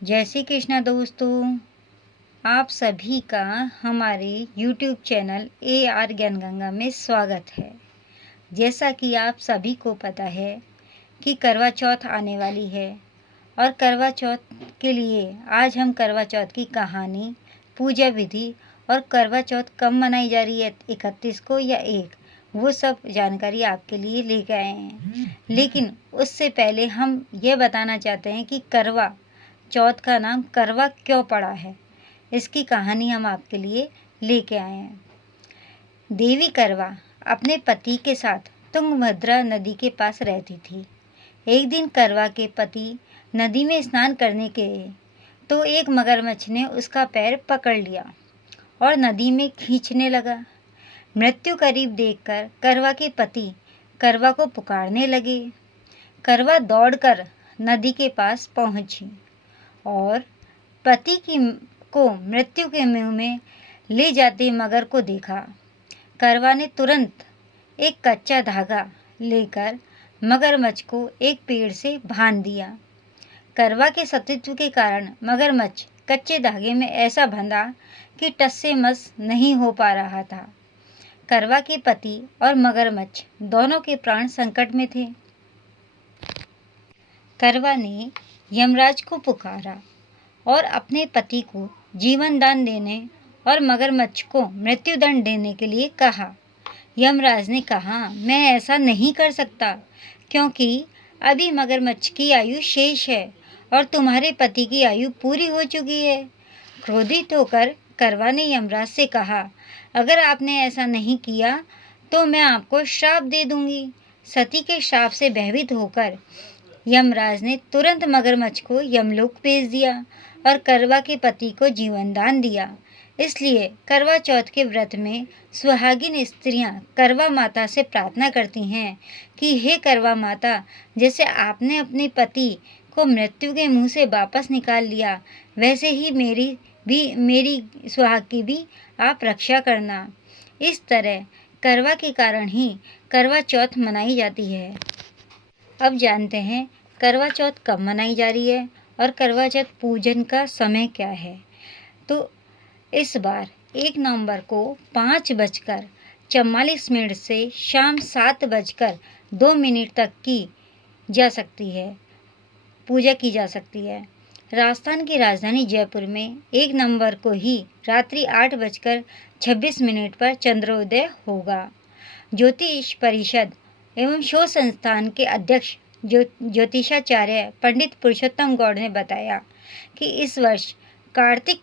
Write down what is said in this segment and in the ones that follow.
जय श्री कृष्णा दोस्तों, आप सभी का हमारे YouTube चैनल AR ज्ञान गंगा में स्वागत है। जैसा कि आप सभी को पता है कि करवा चौथ आने वाली है और करवा चौथ के लिए आज हम करवा चौथ की कहानी, पूजा विधि और करवा चौथ कब मनाई जा रही है, 31 को या 1, वो सब जानकारी आपके लिए लेकर आए हैं। लेकिन उससे पहले हम ये बताना चाहते हैं कि करवा चौथ का नाम करवा क्यों पड़ा है। इसकी कहानी हम आपके लिए लेके आए हैं। देवी करवा अपने पति के साथ तुंगभद्रा नदी के पास रहती थी। एक दिन करवा के पति नदी में स्नान करने गए तो एक मगरमच्छ ने उसका पैर पकड़ लिया और नदी में खींचने लगा। मृत्यु करीब देखकर करवा के पति करवा को पुकारने लगे। करवा दौड़कर नदी के पास पहुंची और पति को मृत्यु के मुंह में ले जाते मगर को देखा। करवा ने तुरंत एक कच्चा धागा लेकर मगरमच्छ को एक पेड़ से बांध दिया। करवा के सतीत्व के कारण मगरमच्छ कच्चे धागे में ऐसा बंधा कि टस से मस नहीं हो पा रहा था। करवा के पति और मगरमच्छ दोनों के प्राण संकट में थे। करवा ने यमराज को पुकारा और अपने पति को जीवन दान देने और मगरमच्छ को मृत्युदंड देने के लिए कहा। यमराज ने कहा, मैं ऐसा नहीं कर सकता क्योंकि अभी मगरमच्छ की आयु शेष है और तुम्हारे पति की आयु पूरी हो चुकी है। क्रोधित होकर करवा ने यमराज से कहा, अगर आपने ऐसा नहीं किया तो मैं आपको श्राप दे दूंगी। सती के श्राप से भयभीत होकर यमराज ने तुरंत मगरमच्छ को यमलोक भेज दिया और करवा के पति को जीवन दान दिया। इसलिए करवा चौथ के व्रत में सुहागिन स्त्रियां करवा माता से प्रार्थना करती हैं कि हे करवा माता, जैसे आपने अपने पति को मृत्यु के मुंह से वापस निकाल लिया, वैसे ही मेरी सुहाग की भी आप रक्षा करना। इस तरह करवा के कारण ही करवा चौथ मनाई जाती है। अब जानते हैं करवा चौथ कब मनाई जा रही है और करवा चौथ पूजन का समय क्या है। तो इस बार 1 नवंबर को 5:44 से शाम 7:02 तक की जा सकती है, पूजा की जा सकती है। राजस्थान की राजधानी जयपुर में 1 नवंबर को ही रात्रि 8:26 पर चंद्रोदय होगा। ज्योतिष परिषद एवं शोध संस्थान के अध्यक्ष ज्योतिषाचार्य पंडित पुरुषोत्तम गौड़ ने बताया कि इस वर्ष कार्तिक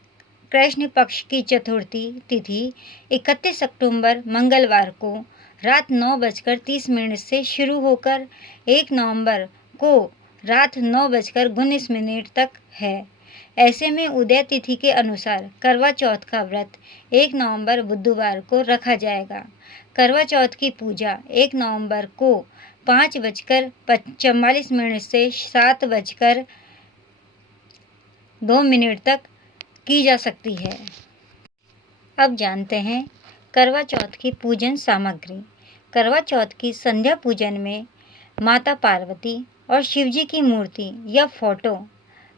कृष्ण पक्ष की चतुर्थी तिथि 31 अक्टूबर मंगलवार को रात 9:30 से शुरू होकर 1 नवंबर को रात 9:19 तक है। ऐसे में उदय तिथि के अनुसार करवा चौथ का व्रत 1 नवंबर बुधवार को रखा जाएगा। करवा चौथ की पूजा 1 नवंबर को 5:44 से 7:02 तक की जा सकती है। अब जानते हैं करवा चौथ की पूजन सामग्री। करवा चौथ की संध्या पूजन में माता पार्वती और शिवजी की मूर्ति या फोटो,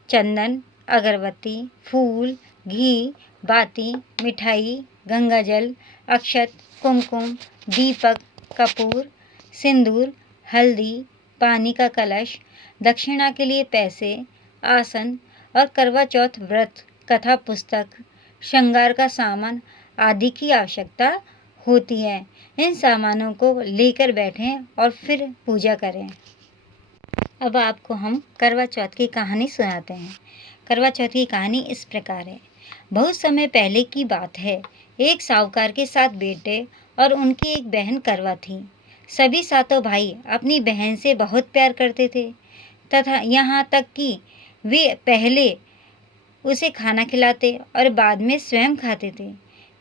चंदन, अगरबत्ती, फूल, घी, बाती, मिठाई, गंगाजल, अक्षत, कुमकुम, दीपक, कपूर, सिंदूर, हल्दी, पानी का कलश, दक्षिणा के लिए पैसे, आसन और करवा चौथ व्रत कथा पुस्तक, श्रृंगार का सामान आदि की आवश्यकता होती है। इन सामानों को लेकर बैठें और फिर पूजा करें। अब आपको हम करवा चौथ की कहानी सुनाते हैं। करवा चौथ की कहानी इस प्रकार है। बहुत समय पहले की बात है। एक साहूकार के 7 बेटे और उनकी एक बहन करवा थी। सभी 7 भाई अपनी बहन से बहुत प्यार करते थे तथा यहाँ तक कि वे पहले उसे खाना खिलाते और बाद में स्वयं खाते थे।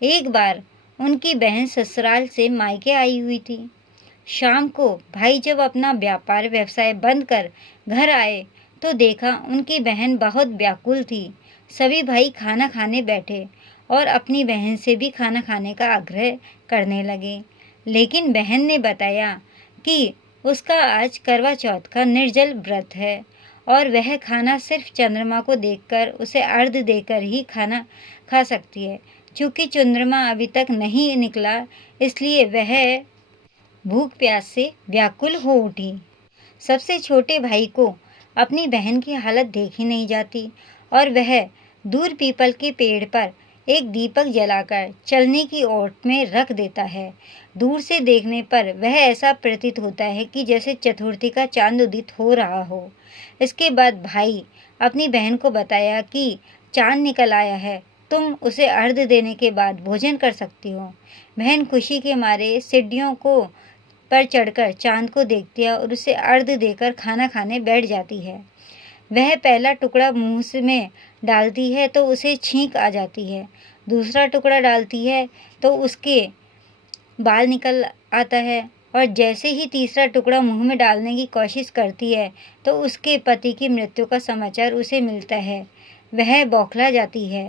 एक बार उनकी बहन ससुराल से मायके आई हुई थी। शाम को भाई जब अपना व्यापार व्यवसाय बंद कर घर आए तो देखा उनकी बहन बहुत व्याकुल थी। सभी भाई खाना खाने बैठे और अपनी बहन से भी खाना खाने का आग्रह करने लगे, लेकिन बहन ने बताया कि उसका आज करवा चौथ का निर्जल व्रत है और वह खाना सिर्फ चंद्रमा को देखकर उसे अर्घ्य देकर ही खाना खा सकती है। चूँकि चंद्रमा अभी तक नहीं निकला, इसलिए वह भूख प्यास से व्याकुल हो उठी। सबसे छोटे भाई को अपनी बहन की हालत देखी नहीं जाती और वह दूर पीपल के पेड़ पर एक दीपक जलाकर चलने की ओट में रख देता है। दूर से देखने पर वह ऐसा प्रतीत होता है कि जैसे चतुर्थी का चांद उदित हो रहा हो। इसके बाद भाई अपनी बहन को बताया कि चांद निकल आया है, तुम उसे अर्घ्य देने के बाद भोजन कर सकती हो। बहन खुशी के मारे सीढ़ियों को पर चढ़कर चांद को देखती है और उसे अर्घ्य देकर खाना खाने बैठ जाती है। वह पहला टुकड़ा मुंह में डालती है तो उसे छींक आ जाती है। दूसरा टुकड़ा डालती है तो उसके बाल निकल आता है और जैसे ही तीसरा टुकड़ा मुंह में डालने की कोशिश करती है तो उसके पति की मृत्यु का समाचार उसे मिलता है। वह बौखला जाती है।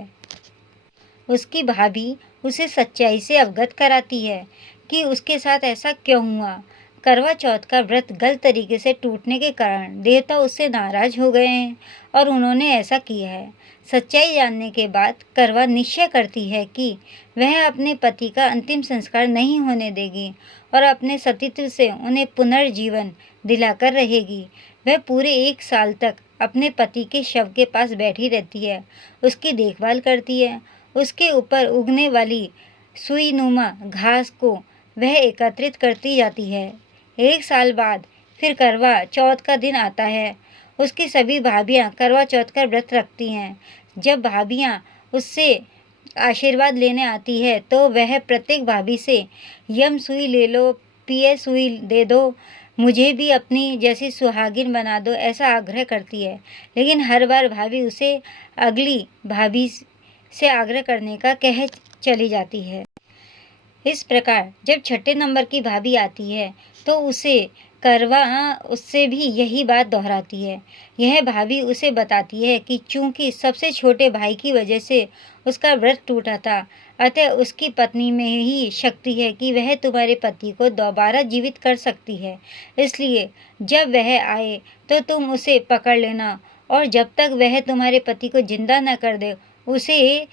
उसकी भाभी उसे सच्चाई से अवगत कराती है कि उसके साथ ऐसा क्यों हुआ। करवा चौथ का व्रत गलत तरीके से टूटने के कारण देवता उससे नाराज हो गए हैं और उन्होंने ऐसा किया है। सच्चाई जानने के बाद करवा निश्चय करती है कि वह अपने पति का अंतिम संस्कार नहीं होने देगी और अपने सतीत्व से उन्हें पुनर्जीवन दिलाकर रहेगी। वह पूरे 1 साल तक अपने पति के शव के पास बैठी रहती है, उसकी देखभाल करती है। उसके ऊपर उगने वाली सुईनुमा घास को वह एकत्रित करती जाती है। 1 साल बाद फिर करवा चौथ का दिन आता है। उसकी सभी भाभियाँ करवा चौथ का व्रत रखती हैं। जब भाभियाँ उससे आशीर्वाद लेने आती है तो वह प्रत्येक भाभी से यम सुई ले लो, पिए सुई दे दो, मुझे भी अपनी जैसी सुहागिन बना दो, ऐसा आग्रह करती है। लेकिन हर बार भाभी उसे अगली भाभी से आग्रह करने का कह चली जाती है। इस प्रकार जब छठे नंबर की भाभी आती है तो उसे करवा उससे भी यही बात दोहराती है। यह भाभी उसे बताती है कि चूंकि सबसे छोटे भाई की वजह से उसका व्रत टूटा था, अतः उसकी पत्नी में ही शक्ति है कि वह तुम्हारे पति को दोबारा जीवित कर सकती है। इसलिए जब वह आए तो तुम उसे पकड़ लेना और जब तक वह तुम्हारे पति को जिंदा न कर दे उसे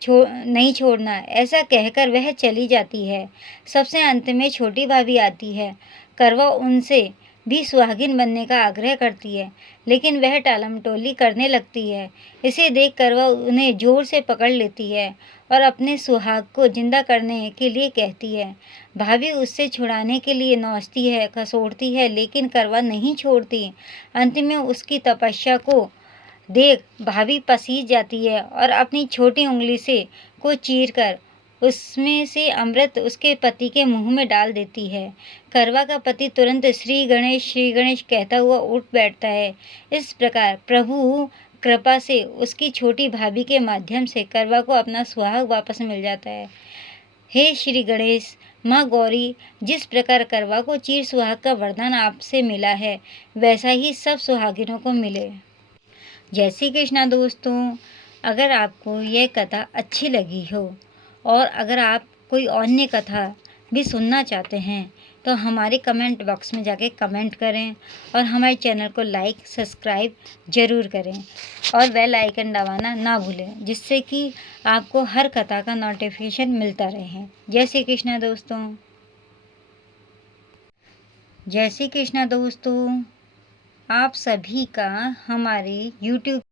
नहीं छोड़ना। ऐसा कहकर वह चली जाती है। सबसे अंत में छोटी भाभी आती है। करवा उनसे भी सुहागिन बनने का आग्रह करती है, लेकिन वह टालमटोली करने लगती है। इसे देख करवा उन्हें जोर से पकड़ लेती है और अपने सुहाग को जिंदा करने के लिए कहती है। भाभी उससे छुड़ाने के लिए नौचती है, खसोड़ती है, लेकिन करवा नहीं छोड़ती। अंत में उसकी तपस्या को देख भाभी पसीज जाती है और अपनी छोटी उंगली से को चीरकर उसमें से अमृत उसके पति के मुंह में डाल देती है। करवा का पति तुरंत श्री गणेश कहता हुआ उठ बैठता है। इस प्रकार प्रभु कृपा से उसकी छोटी भाभी के माध्यम से करवा को अपना सुहाग वापस मिल जाता है। हे श्री गणेश, माँ गौरी, जिस प्रकार करवा को चीर सुहाग का वरदान आपसे मिला है, वैसा ही सब सुहागिनों को मिले। जय श्री कृष्णा दोस्तों। अगर आपको यह कथा अच्छी लगी हो और अगर आप कोई अन्य कथा भी सुनना चाहते हैं तो हमारे कमेंट बॉक्स में जाके कमेंट करें और हमारे चैनल को लाइक सब्सक्राइब ज़रूर करें और बेल आइकन दबाना ना भूलें, जिससे कि आपको हर कथा का नोटिफिकेशन मिलता रहे। जय श्री कृष्णा दोस्तों। जय श्री कृष्णा दोस्तों। आप सभी का हमारे YouTube